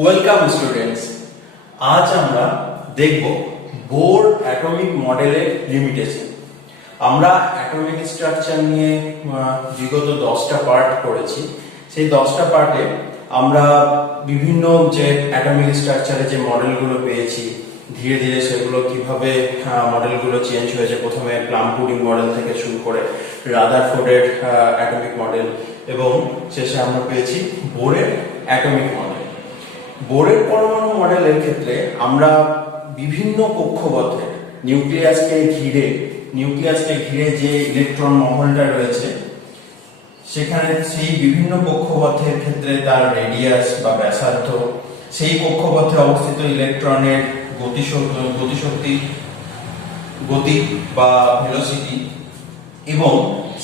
Welcome students. আজ আমরা দেখব বোর অ্যাটমিক মডেলের লিমিটেশন। আমরা অ্যাটমিক স্ট্রাকচার নিয়ে বিগত 10টা পার্ট করেছি। সেই 10টা পার্টে আমরা বিভিন্ন যে অ্যাটমিক স্ট্রাকচারে যে মডেলগুলো পেয়েছি, ধীরে ধীরে সেগুলো কিভাবে মডেলগুলো চেঞ্জ হয়েছে, প্রথমে প্লাম পুডিং মডেল থেকে শুরু করে রাদারফোর্ডের অ্যাটমিক মডেল এবং শেষে আমরা পেয়েছি বোরের অ্যাটমিক মডেল। বোরের পরমাণু মডেলের ক্ষেত্রে আমরা বিভিন্ন কক্ষপথে নিউক্লিয়াসকে ঘিরে যে ইলেকট্রন মহলটা রয়েছে, সেখানে সেই বিভিন্ন কক্ষপথের ক্ষেত্রে তার রেডিয়াস বা ব্যাসার্ধ, সেই কক্ষপথে অবস্থিত ইলেকট্রনের গতি বা ভেলোসিটি এবং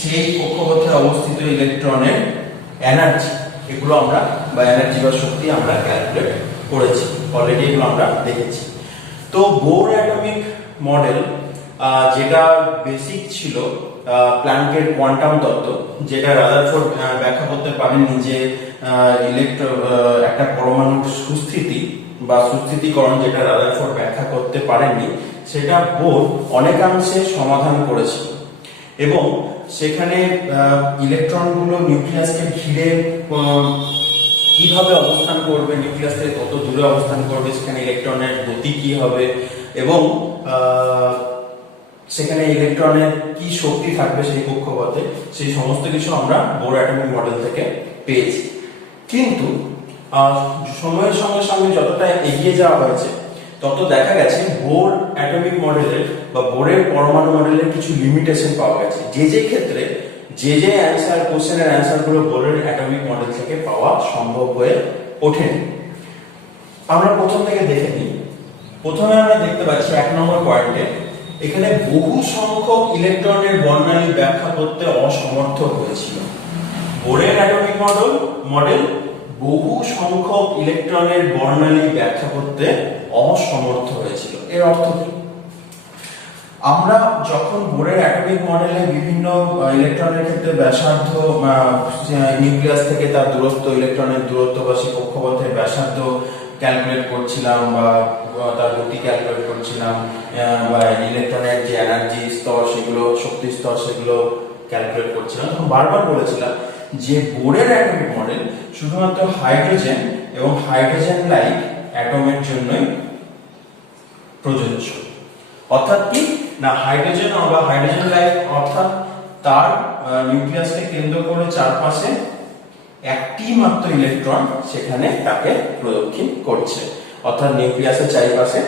সেই কক্ষপথে অবস্থিত ইলেকট্রনের এনার্জি, এগুলো আমরা বা এনার্জি বা শক্তি আমরা ক্যালকুলেট করেছি অলরেডি, এগুলো আমরা দেখেছি। তো বোর অ্যাটমিক মডেল যেটা বেসিক ছিল প্ল্যাঙ্কের কোয়ান্টাম তত্ত্ব, যেটা রাদারফোর্ড ব্যাখ্যা করতে পারেননি, যে একটা পরমাণুর সুস্থিতি বা সুস্থিতিকরণ যেটা রাদারফোর্ড ব্যাখ্যা করতে পারেননি, সেটা বোর অনেকাংশে সমাধান করেছিল এবং সেখানে ইলেকট্রনগুলো নিউক্লিয়াসকে ঘিরে কিভাবে অবস্থান করবে, নিউক্লিয়াস থেকে কত দূরে অবস্থান করবে, সেখানে ইলেকট্রনের গতি কি হবে এবং সেখানে ইলেকট্রনের কি শক্তি থাকবে সেই কক্ষপথে, সেই সমস্ত কিছু আমরা বোর অ্যাটমিক মডেল থেকে পেয়েছি। কিন্তু সময়ের সঙ্গে সঙ্গে যতটা এগিয়ে যাওয়া হয়েছে, তত দেখা গেছে বোর অ্যাটমিক মডেলের বা বোরের পরমাণু মডেলের কিছু লিমিটেশন পাওয়া গেছে, যে ক্ষেত্রে যে কোশ্চেনের অ্যান্সারগুলো বোরের অ্যাটমিক মডেল থেকে পাওয়া সম্ভব হয়ে ওঠেনি। আমরা প্রথম থেকে দেখে নিই। প্রথমে আমরা দেখতে পাচ্ছি 1 নম্বর পয়েন্টে, এখানে বহু সংখ্যক ইলেকট্রনের বর্ণালী ব্যাখ্যা করতে অসমর্থ হয়েছিল। বোরের অ্যাটমিক মডেল বহু সংখ্যক ইলেকট্রনের বর্ণালী ব্যাখ্যা করতে অসমর্থ হয়েছিল। এর অর্থ কি? আমরা যখন বোরের অ্যাটমিক মডেলে বিভিন্ন ইলেকট্রনের ক্ষেত্রে ব্যাসার্ধ, নিউক্লিয়াস থেকে তার দূরত্ব, ইলেকট্রনের দূরত্ব বা সেই কক্ষপথের ব্যাসার্ধ ক্যালকুলেট করছিলাম বা তার গতি ক্যালকুলেট করছিলাম, বা ইলেকট্রনের যে এনার্জি স্তর, সেগুলো শক্তি স্তর, সেগুলো ক্যালকুলেট করছিলাম, তখন বারবার বলেছিলাম যে বোরের অ্যাটমিক মডেল শুধুমাত্র হাইড্রোজেন এবং হাইড্রোজেন লাইক অ্যাটমের জন্যই প্রযোজ্য। অর্থাৎ কি না, হাইড্রোজেন বা হাইড্রোজেন লাইক অর্থাৎ তার নিউক্লিয়াসকে কেন্দ্র করে চারপাশে একটি মাত্র ইলেকট্রন সেখানে তাকে প্রদক্ষিণ করছে, অর্থাৎ নিউক্লিয়াসের চারিপাশে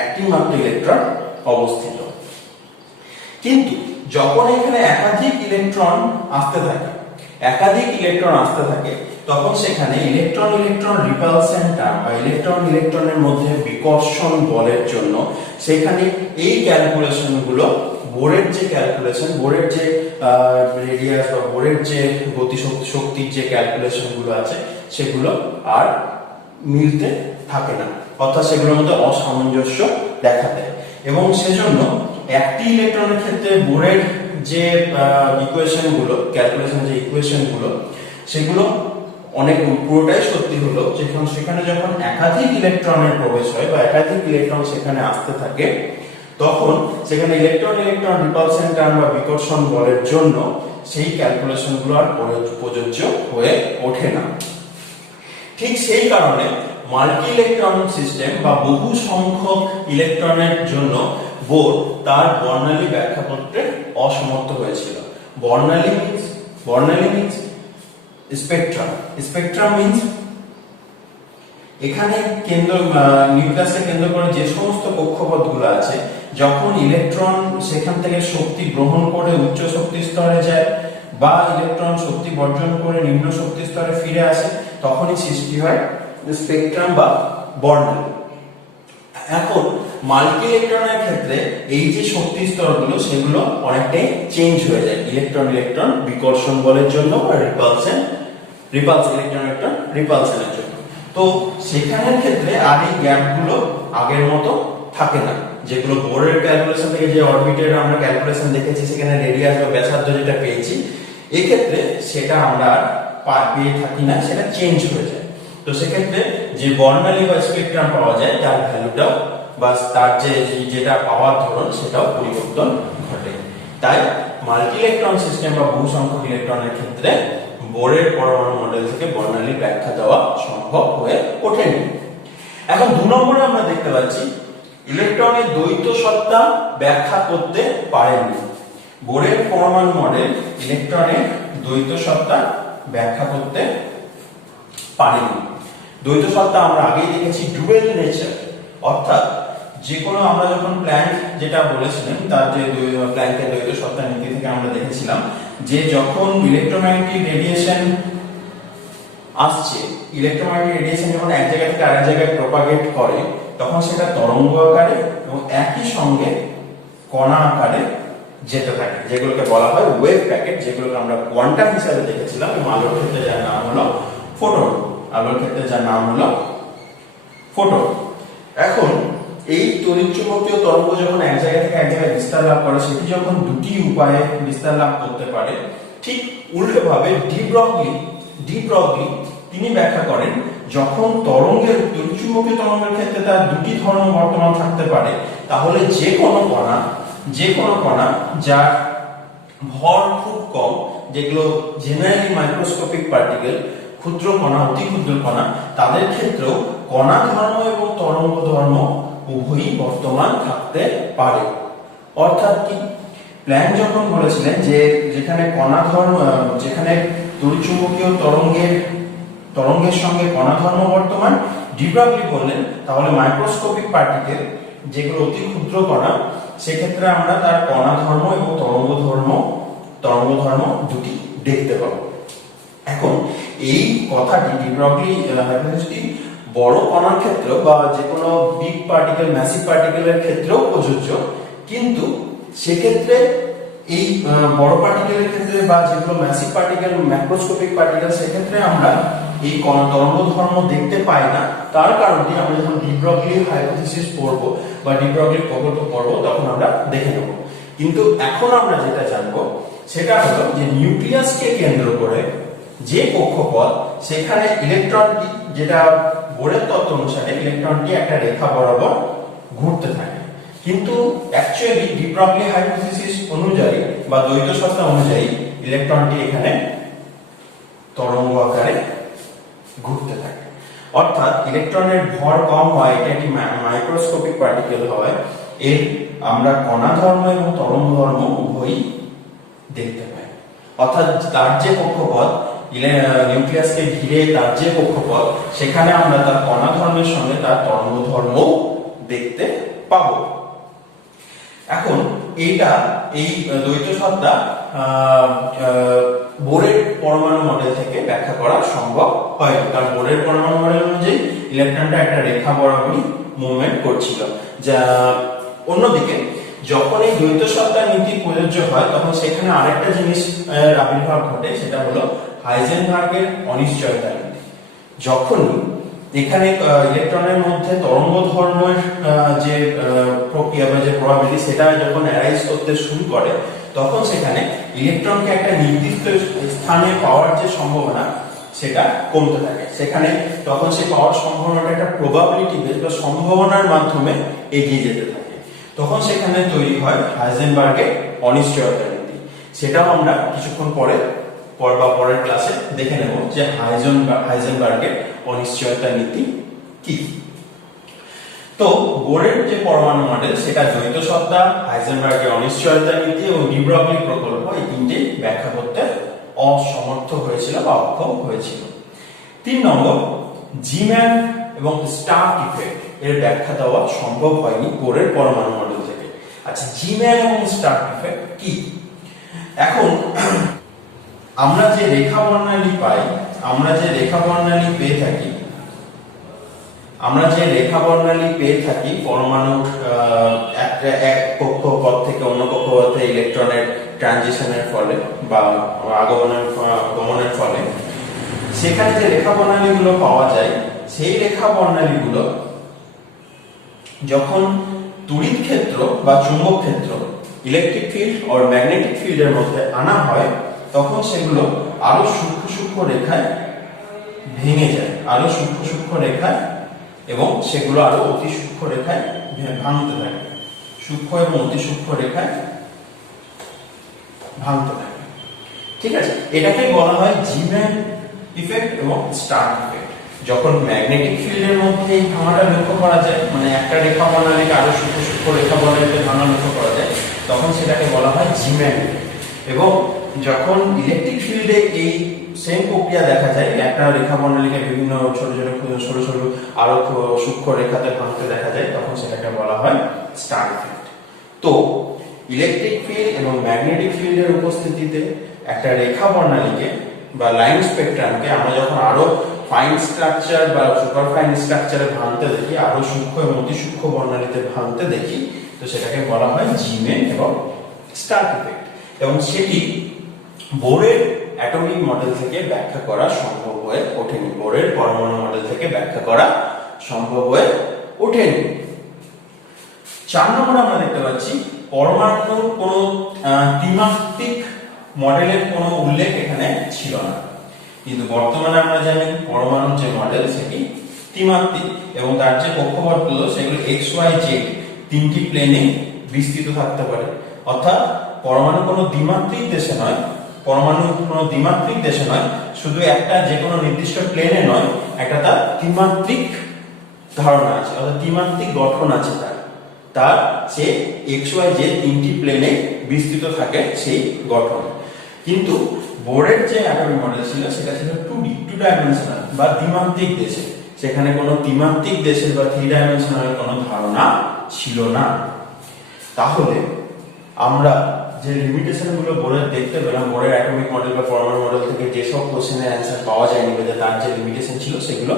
একটি মাত্র ইলেকট্রন অবস্থিত। কিন্তু যখন এখানে একাধিক ইলেকট্রন আসতে থাকে, তখন সেখানে ইলেকট্রন রিপালশন টার্ম বা ইলেকট্রনের মধ্যে বিকর্ষণ বলের জন্য সেখানে এই ক্যালকুলেশন গুলো, বোরের যে ক্যালকুলেশন, বোরের যে রেডিয়াস বা বোরের যে গতি শক্তির যে ক্যালকুলেশন গুলো আছে, সেগুলো আর মিলতে থাকে না, অর্থাৎ সেগুলোর মধ্যে অসামঞ্জস্য দেখা দেয়। এবং সেজন্য একটি ইলেকট্রনের ক্ষেত্রে বোরের যে ইকুয়েশন গুলো, ক্যালকুলেশন যে ইকুয়েশন গুলো, সেগুলো অনেক পুরোটাই সত্যি হলো, সেখানে যখন একাধিক ইলেকট্রনের প্রবেশ হয় বা একাধিক ইলেকট্রন সেখানে আসতে থাকে, তখন সেখানে ইলেকট্রন রিপালশন টার্ম বা বিকর্ষণ বলের জন্য সেই ক্যালকুলেশন গুলো আর প্রযোজ্য হয়ে ওঠে না। ঠিক সেই কারণে মাল্টি ইলেকট্রনিক সিস্টেম বা বহু সংখ্যক ইলেকট্রনের জন্য বোর তার বর্ণালী ব্যাখ্যা করতে অসমর্থ হয়েছিল। বর্ণালী মিন্স স্পেকট্রাম মিন্স এখানে নিউক্লিয়াসকে কেন্দ্র করে যে সমস্ত কক্ষপথগুলো আছে, যখন ইলেকট্রন সেখান থেকে শক্তি গ্রহণ করে উচ্চ শক্তি স্তরে যায় বা ইলেকট্রন শক্তি বর্জন করে নিম্ন শক্তি স্তরে ফিরে আসে, তখনই সৃষ্টি হয় স্পেকট্রাম বা বর্ণালী। এখন মাল্টি ইলেকট্রনের ক্ষেত্রে এই যে শক্তি স্তরগুলো, সেগুলো অনেকটাই চেঞ্জ হয়ে যায় ইলেকট্রন বিকর্ষণ বলের জন্য বা রিপালশনের জন্য। তো সেখানের ক্ষেত্রে আর এই গ্যাপগুলো আগের মতো থাকে না, যেগুলো বোরের ক্যালকুলেশন থেকে যে অরবিটের আমরা ক্যালকুলেশন দেখেছি, সেখানে রেডিয়াস বা ব্যাসার্ধ যেটা পেয়েছি, এই ক্ষেত্রে সেটা আমরা পেয়ে থাকি না, সেটা চেঞ্জ হয়ে যায়। তো সেক্ষেত্রে যে বর্ণালী বা স্পেকট্রাম পাওয়া যায় তার ভ্যালুটাও বা তার যেটা পাওয়ার ধরন সেটাও পরিবর্তন ঘটে। তাই মাল্টি ইলেকট্রন সিস্টেম বা বহু সংখ্যক ইলেকট্রনের ক্ষেত্রে বোরের পরমাণু মডেল থেকে বর্ণালী ব্যাখ্যা দেওয়া সম্ভব হয়ে ওঠেনি। এখন 2 নম্বরে আমরা দেখতে পাচ্ছি ইলেকট্রনের দ্বৈত সত্তা ব্যাখ্যা করতে পারেনি। বোরের পরমাণু মডেল ইলেকট্রনের দ্বৈত সত্তা ব্যাখ্যা করতে পারেনি। দ্বৈত সত্তা আমরা আগেই দেখেছি ডুয়েল নেচার, অর্থাৎ যে কোনো আমরা যখন প্ল্যাঙ্ক যেটা বলেছিলেন তার যে প্ল্যাঙ্কের দ্বৈত সত্তা নীতি থেকে আমরা দেখেছিলাম যে যখন ইলেকট্রোম্যাগনেটিক রেডিয়েশন আসছে, ইলেকট্রোম্যাগনেটিক রেডিয়েশন যখন এক জায়গা থেকে আরেক জায়গায় প্রপাগেট করে তখন সেটা তরঙ্গ আকারে এবং একই সঙ্গে কণা আকারে যেতে থাকে, যেগুলোকে বলা হয় ওয়েভ প্যাকেট, যেগুলোকে আমরা কোয়ান্টাম হিসাবে দেখেছিলাম। এবং আলোর ক্ষেত্রে যার নাম হলো ফোটন, আলোর ক্ষেত্রে যার নাম হলো ফোটন। এখন এই তড়িৎচুম্বকীয় তরঙ্গ যখন এক জায়গা থেকে এক জায়গায় বিস্তার লাভ করে সেটি যখন দুটি উপায়ে বিস্তার লাভ করতে পারে, ঠিক উল্টোভাবে ডি ব্রগলি তিনি ব্যাখ্যা করেন যখন তরঙ্গের তড়িৎচুম্বকীয় তরঙ্গের ক্ষেত্রে তার দুটি ধর্ম বর্তমান থাকতে পারে তাহলে যে কোনো কণা যার ভর খুব কম, যেগুলো জেনারেলি মাইক্রোস্কোপিক পার্টিকেল, ক্ষুদ্র কণা, অতি ক্ষুদ্র কণা, তাদের ক্ষেত্রেও কণা ধর্ম এবং তরঙ্গ ধর্ম উভয়ই বর্তমান থাকতে পারে। অর্থাৎ কি, প্ল্যাঙ্ক যখন বলেছিলেন যে যেখানে কণা ধর্ম, যেখানে তড়িৎচুম্বকীয় তরঙ্গের সঙ্গে কণা ধর্ম বর্তমান, ডি ব্রগলি বললেন তাহলে মাইক্রোস্কোপিক পার্টিকেল যেগুলো অতি ক্ষুদ্র কণা সেক্ষেত্রে আমরা তার কণা ধর্ম এবং তরঙ্গ ধর্ম দুটি দেখতে পাবো। এখন এই কথাটি ডি ব্রগলি হাইপোথিসিসটি বড় কণার ক্ষেত্রেও বা যে কোনো বিগ পার্টিকেল, ম্যাসিভ পার্টিকেলের ক্ষেত্রেও প্রযোজ্য, কিন্তু সেক্ষেত্রে এই বড় পার্টিকেলের ক্ষেত্রে বা যেগুলো ম্যাসিভ পার্টিকেল, ম্যাক্রোস্কোপিক পার্টিকেল, সেক্ষেত্রে আমরা এই তরঙ্গ ধর্ম দেখতে পাই না। তার কারণে আমরা যখন ডি ব্রগলি হাইপোথিসিস পড়বো বা ডি ব্রগলি প্রকল্প পড়বো তখন আমরা দেখে নেব। কিন্তু এখন আমরা যেটা জানবো সেটা হলো যে নিউক্লিয়াসকে কেন্দ্র করে যে কক্ষপথ, সেখানে ইলেকট্রনটি, যেটা বোরের তত্ত্ব অনুসারে ইলেকট্রনটি একটা রেখা বরাবর ঘুরতে থাকে, কিন্তু অ্যাকচুয়ালি ডি ব্রগলি হাইপোথিসিস অনুযায়ী বা দ্বৈত সত্তা অনুযায়ী ইলেকট্রনটি এখানে তরঙ্গ আকারে ঘুরতে থাকে। অর্থাৎ ইলেকট্রনের ভর কম হয়, এটা একটি মাইক্রোস্কোপিক পার্টিকেল হয়, এর আমরা কণা ধর্ম এবং তরঙ্গ ধর্ম উভয়ই দেখতে পাই। অর্থাৎ তার যে কক্ষপথ, নিউক্লিয়াসকে ঘিরে তার যে কক্ষপথ, সেখানে আমরা তার কণা ধর্মের সঙ্গে তার তরঙ্গ ধর্ম দেখতে পাবো। এখন এই দ্বৈত সত্তা বোরের পরমাণু মডেল থেকে ব্যাখ্যা করা সম্ভব হয়, কারণ বোরের পরমাণু মডেল অনুযায়ী ইলেকট্রনটা একটা রেখা বরাবরই মুভমেন্ট করছিল। যা অন্যদিকে যখন এই দ্বৈত সত্তা নীতি প্রযোজ্য হয় তখন সেখানে আরেকটা জিনিস আবির্ভাব ঘটে, সেটা হলো হাইজেনবার্গের অনিশ্চয়তা নীতি। যখন এখানে ইলেকট্রনের মধ্যে তরঙ্গ ধর্মের যে প্রক্রিয়া বা যে প্রবাবিলিটি সেটা যখন অ্যারাইজ করতে শুরু করে তখন সেখানে ইলেকট্রনকে একটা নির্দিষ্ট স্থানে পাওয়ার যে সম্ভাবনা সেটা কমতে থাকে। সেখানে তখন সে পাওয়ার সম্ভাবনাটা একটা প্রবাবিলিটি বেস বা সম্ভাবনার মাধ্যমে এগিয়ে যেতে থাকে। তখন সেখানে তৈরি হয় হাইজেনবার্গের অনিশ্চয়তা নীতি। সেটাও আমরা কিছুক্ষণ পরের ক্লাসে দেখে নেব যে হাইজেনবার্গের অনিশ্চয়তা নীতি কি। তো বোরের যে পরমাণু মডেল সেটা দ্বৈত সত্তা, হাইজেনবার্গের অনিশ্চয়তা নীতি এবং ডি ব্রগলি প্রকল্প, এই তিনটে ব্যাখ্যা করতে অসমর্থ হয়েছিল বা অক্ষম হয়েছিল। 3 নম্বর, জিম্যান এবং স্টার্ক ইফেক্ট এর ব্যাখ্যা দেওয়া সম্ভব হয়নি বোরের পরমাণু মডেল থেকে। আচ্ছা, জিম্যান এবং স্টার্ক ইফেক্ট কি? এখন আমরা যে রেখা বর্ণালী পাই, আমরা যে রেখা বর্ণালী পেয়ে থাকি পরমাণুর এক কক্ষপথ থেকে অন্য কক্ষপথে ইলেকট্রনের ট্রানজিশনের ফলে বা গমনের ফলে, সেখানে যে রেখা বর্ণালীগুলো পাওয়া যায় সেই রেখা বর্ণালীগুলো যখন তড়িৎ ক্ষেত্র বা চুম্বক ক্ষেত্র, ইলেকট্রিক ফিল্ড ও ম্যাগনেটিক ফিল্ডের মধ্যে আনা হয় তখন সেগুলো আরো সূক্ষ্ম রেখায় ভেঙে যায় আরো সূক্ষ্ম সূক্ষ্ম রেখায়, এবং সেগুলো আরো অতি সূক্ষ্ম রেখায় ভাঙতে থাকে, সূক্ষ্ম এবং অতি সূক্ষ্ম রেখায় ভাঙতে থাকে। ঠিক আছে, এটাকে বলা হয় জিম্যান ইফেক্ট এবং স্টার্ক ইফেক্ট। যখন ম্যাগনেটিক ফিল্ডের মধ্যে এই ভাঙাটা লক্ষ্য করা যায়, মানে একটা রেখা বর্ণালীকে আরো সূক্ষ্ম সূক্ষ্ম রেখা বর্ণালীতে ভাঙা লক্ষ্য করা যায়, তখন সেটাকে বলা হয় জিম্যান ইফেক্ট। এবং যখন ইলেকট্রিক ফিল্ডে এই সেম প্রক্রিয়া দেখা যায়, একটা রেখা বর্ণালীকে বিভিন্ন ছোট ছোট সরু সরু আরো সূক্ষ্ম রেখাতে ভাঙতে দেখা যায়, তখন সেটাকে বলা হয় স্টার ইফেক্ট। তো ইলেকট্রিক ফিল্ড এবং ম্যাগনেটিক ফিল্ডের উপস্থিতিতে একটা রেখা বর্ণালীকে বা লাইন স্পেকট্রামকে আমরা যখন আরো ফাইন স্ট্রাকচার বা সুপার ফাইন স্ট্রাকচারে ভাঙতে দেখি, আরো সূক্ষ্ম এবং অতি সূক্ষ্ম বর্ণালীতে ভাঙতে দেখি, তো সেটাকে বলা হয় জিমেন এবং স্টার ইফেক্ট। এবং সেটি বোরের অ্যাটমিক মডেল থেকে ব্যাখ্যা করা সম্ভব হয়ে ওঠেনি, বোরের পরমাণু মডেল থেকে ব্যাখ্যা করা সম্ভব হয়ে ওঠেনি। 4 নম্বরে আমরা দেখতে পাচ্ছি পরমাণুর কোনো ত্রিমাত্রিক মডেলের কোনো উল্লেখ এখানে ছিল না, কিন্তু বর্তমানে আমরা জানি পরমাণুর যে মডেল সেটি ত্রিমাত্রিক, এবং তার যে কক্ষপথগুলো সেগুলো এক্স ওয়াই জেড তিনটি প্লেনে বিস্তৃত থাকতে পারে। অর্থাৎ পরমাণু কোনো দ্বিমাত্রিক দেশে নয়, পরমাণু কোনো দ্বিমাত্রিক দেশে নয়, শুধু একটা যে কোনো নির্দিষ্ট প্লেনে নয়, একটা তার ত্রিমাত্রিক ধারণা আছে, অর্থাৎ ত্রিমাত্রিক গঠন আছে তার সে এক্স ওয়াই জেড তিনটি প্লেনে বিস্তৃত থাকে সেই গঠন। কিন্তু বোরের যে অ্যাটমিক মডেল ছিল সেটা ছিল 2D, 2 ডাইমেনশনাল বা দ্বিমাত্রিক দেশে, সেখানে কোনো ত্রিমাত্রিক দেশের বা 3 ডাইমেনশনাল কোনো ধারণা ছিল না। তাহলে আমরা যে লিমিটেশন গুলো বোরের দেখতে পেলাম, বোরের অ্যাটমিক মডেল বা পরমাণু মডেল থেকে যেসব কোশ্চেনের অ্যান্সার পাওয়া যায়নি বা তার যে লিমিটেশন ছিল সেগুলো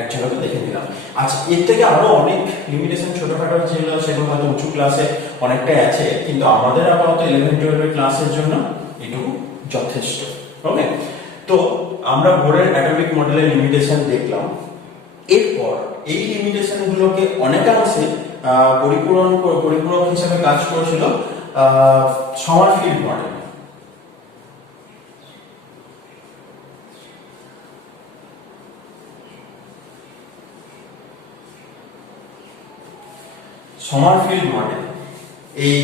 একজনকে দেখে নিলাম। আচ্ছা, এর থেকে আরো অনেক লিমিটেশন ছোটখাটো ছিল, সেগুলো হয়তো উঁচু ক্লাসে অনেকটাই আছে, কিন্তু আমাদের আপাতত 11-12 ক্লাসের জন্য এটুকু যথেষ্ট। ওকে, তো আমরা বোরের অ্যাটমিক মডেলের লিমিটেশন দেখলাম। এরপর এই লিমিটেশন গুলোকে অনেকাংশে পরিপূরক হিসেবে কাজ করেছিল সমারফিল্ড মডেল। সমারফিল্ড মডেল এই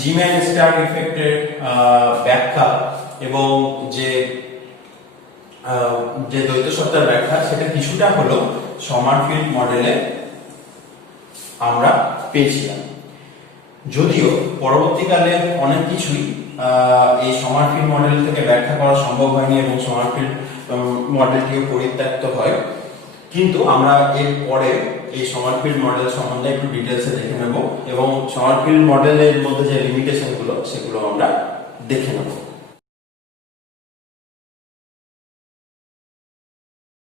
জিম্যান স্টার্ক ইফেক্টের ব্যাখ্যা এবং যে দ্বৈত সত্তার ব্যাখ্যা, সেটা কিছুটা হলো সমারফিল্ড মডেলে আমরা পেয়েছিলাম। যদিও পরবর্তীকালে অনেক কিছুই এই সমারফিল্ড মডেল থেকে ব্যাখ্যা করা সম্ভব হয়নি এবং সমারফিল্ড মডেলটিও পরিত্যক্ত হয়, কিন্তু আমরা এর পরে এই সমারফিল্ড মডেল সম্বন্ধে একটু ডিটেলসে দেখে নেব এবং সমারফিল্ড মডেলের মধ্যে যে লিমিটেশন গুলো সেগুলো আমরা দেখে নেব।